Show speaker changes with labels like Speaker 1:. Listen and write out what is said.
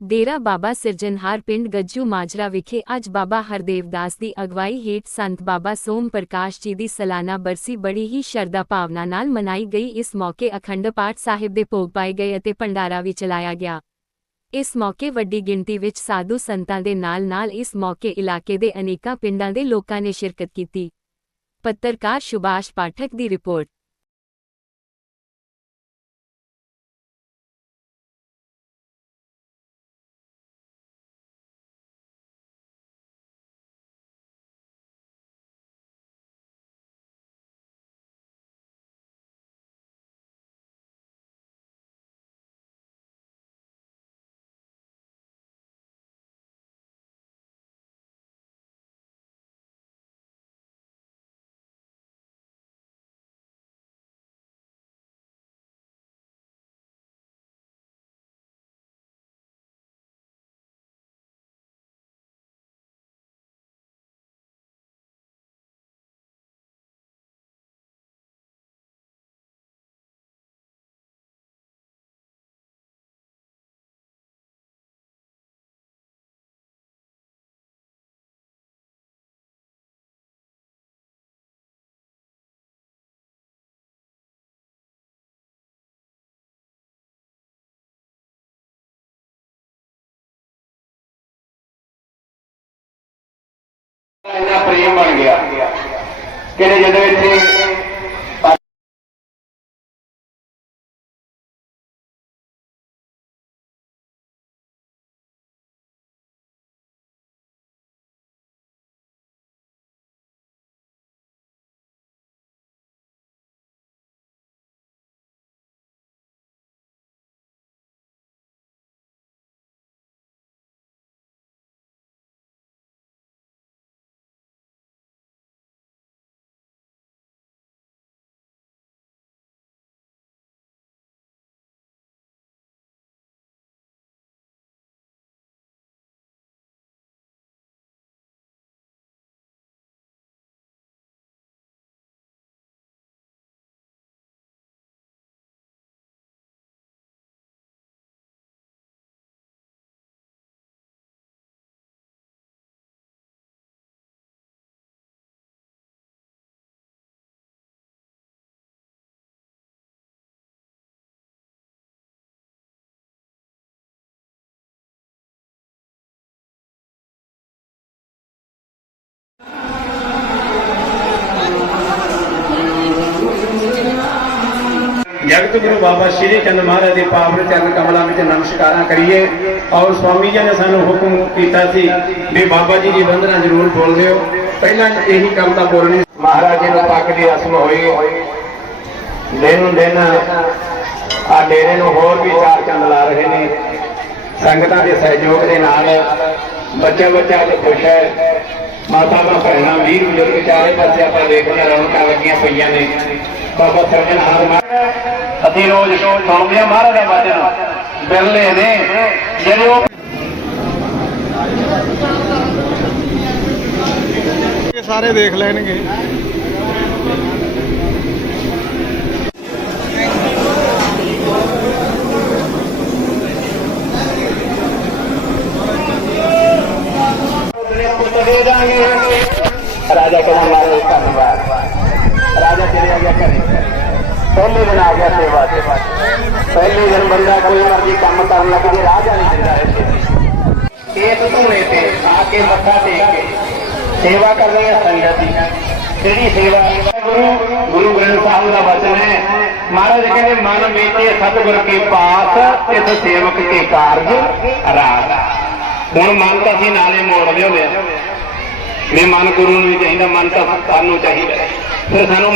Speaker 1: ਡੇਰਾ ਬਾਬਾ ਸਿਰਜਨਹਾਰ ਪਿੰਡ ਗੱਜੂ ਮਾਜਰਾ ਵਿਖੇ ਅੱਜ ਬਾਬਾ ਹਰਦੇਵ ਦਾਸ ਦੀ ਅਗਵਾਈ ਹੇਠ ਸੰਤ ਬਾਬਾ ਸੋਮ ਪ੍ਰਕਾਸ਼ ਜੀ ਦੀ ਸਾਲਾਨਾ ਬਰਸੀ ਬੜੀ ਹੀ ਸ਼ਰਧਾ ਭਾਵਨਾ ਨਾਲ ਮਨਾਈ ਗਈ। ਇਸ ਮੌਕੇ ਅਖੰਡ ਪਾਠ ਸਾਹਿਬ ਦੇ ਭੋਗ ਪਾਏ ਗਏ ਅਤੇ ਭੰਡਾਰਾ ਵੀ ਚਲਾਇਆ ਗਿਆ। ਇਸ ਮੌਕੇ ਵੱਡੀ ਗਿਣਤੀ ਵਿੱਚ ਸਾਧੂ ਸੰਤਾਂ ਦੇ ਨਾਲ-ਨਾਲ ਇਸ ਮੌਕੇ ਇਲਾਕੇ ਦੇ ਅਨੇਕਾਂ ਪਿੰਡਾਂ ਦੇ ਲੋਕਾਂ ਨੇ ਸ਼ਿਰਕਤ ਕੀਤੀ। ਪੱਤਰਕਾਰ ਸੁਭਾਸ਼ ਪਾਠਕ ਦੀ report.
Speaker 2: ਇੰਨਾ ਪ੍ਰੇਮ ਬਣ ਗਿਆ ਕਿ ਜਦੋਂ ਇੱਥੇ ਜਗਤ ਗੁਰੂ ਬਾਬਾ ਸ਼੍ਰੀ ਚੰਦ ਮਹਾਰਾਜ ਦੇ ਪਾਵਨ ਚਰਨ ਕਮਲਾਂ ਵਿੱਚ ਨਮਸਕਾਰਾਂ ਕਰੀਏ। ਔਰ ਸਵਾਮੀ ਜੀ ਨੇ ਸਾਨੂੰ ਹੁਕਮ ਕੀਤਾ ਸੀ ਵੀ ਬਾਬਾ ਜੀ ਦੀ ਵੰਦਨਾ ਜ਼ਰੂਰ ਬੋਲ ਦਿਓ। ਪਹਿਲਾਂ ਇਹੀ ਕਵਿਤਾ ਬੋਲਣੀ ਮਹਾਰਾਜ ਜੀ ਨੂੰ ਪੱਕ ਦੀ ਰਸਮ ਹੋਈ। ਦਿਨ ਦਿਨ ਆ ਡੇਰੇ ਨੂੰ ਹੋਰ ਵੀ ਚਾਰ ਚੰਦ ਲਾ ਰਹੇ ਨੇ। ਸੰਗਤਾਂ ਦੇ ਸਹਿਯੋਗ ਦੇ ਨਾਲ ਬੱਚਾ ਬੱਚਾ ਅੱਜ ਖੁਸ਼ ਹੈ। ਮਾਤਾਵਾਂ ਭੈਣਾਂ, ਵੀਰ ਬਜ਼ੁਰਗ ਚਾਰੇ ਪਾਸੇ ਆਪਾਂ ਦੇਖਦੇ ਹਾਂ, ਰੌਣਕਾਂ ਲੱਗੀਆਂ ਪਈਆਂ ਨੇ। ਬਾਬਾ ਸਰਜਨ ਹਾਰ ਮਹਾਰਾਜ ਅਸੀਂ ਰੋਜ਼ ਸੁਣਦੇ ਹਾਂ ਮਹਾਰਾਜ ਦਾ ਵਚਨ ਬਿਰਲੇ ਨੇ ਜਿਹੜੇ ਉਹ
Speaker 3: ਇਹ ਸਾਰੇ ਦੇਖ ਲੈਣਗੇ।
Speaker 2: ਰਾਜਾ ਕਹਿੰਦਾ ਮਾਰੇ ਧੰਨਵਾਦ। ਰਾਜਾ ਚਲੇ ਆ ਗਿਆ ਘਰੇ। ਪਹਿਲੇ ਦਿਨ ਆ ਗਿਆ ਸੇਵਾ ਤੇ ਪਹਿਲੇ ਦਿਨ ਬੰਦਾ ਕੋਈ ਮਰਜ਼ੀ ਕੰਮ ਕਰਨ ਲੱਗ ਜੇ ਰਾਜਾ ਨਹੀਂ ਦਿੰਦਾ ਇੱਥੇ। ਇੱਕ ਧੂਣੇ ਤੇ ਆ ਕੇ ਮੱਥਾ ਟੇਕ ਕੇ ਸੇਵਾ ਕਰਨੀ ਹੈ ਸੰਗਤ ਦੀ। ਜਿਹੜੀ ਸੇਵਾ? ਗੁਰੂ ਗੁਰੂ ਗ੍ਰੰਥ ਸਾਹਿਬ ਦਾ ਵਚਨ ਹੈ। ਮਹਾਰਾਜ ਕਹਿੰਦੇ, ਮਨ ਮੇਤੇ ਸਤਿਗੁਰ ਕੇ ਪਾਸ ਇਸ ਸੇਵਕ ਕੇ ਕਾਰਜ ਰਾਸ। ਹੁਣ ਮਨ ਤਾਂ ਅਸੀਂ ਨਾਲੇ ਮੋੜਦੇ ਹੋਵੇ ਵੀ ਮਨ ਗੁਰੂ ਨੂੰ ਵੀ ਚਾਹੀਦਾ, ਮਨ ਤਾਂ ਸਾਨੂੰ ਚਾਹੀਦਾ। ਫਿਰ ਸਾਨੂੰ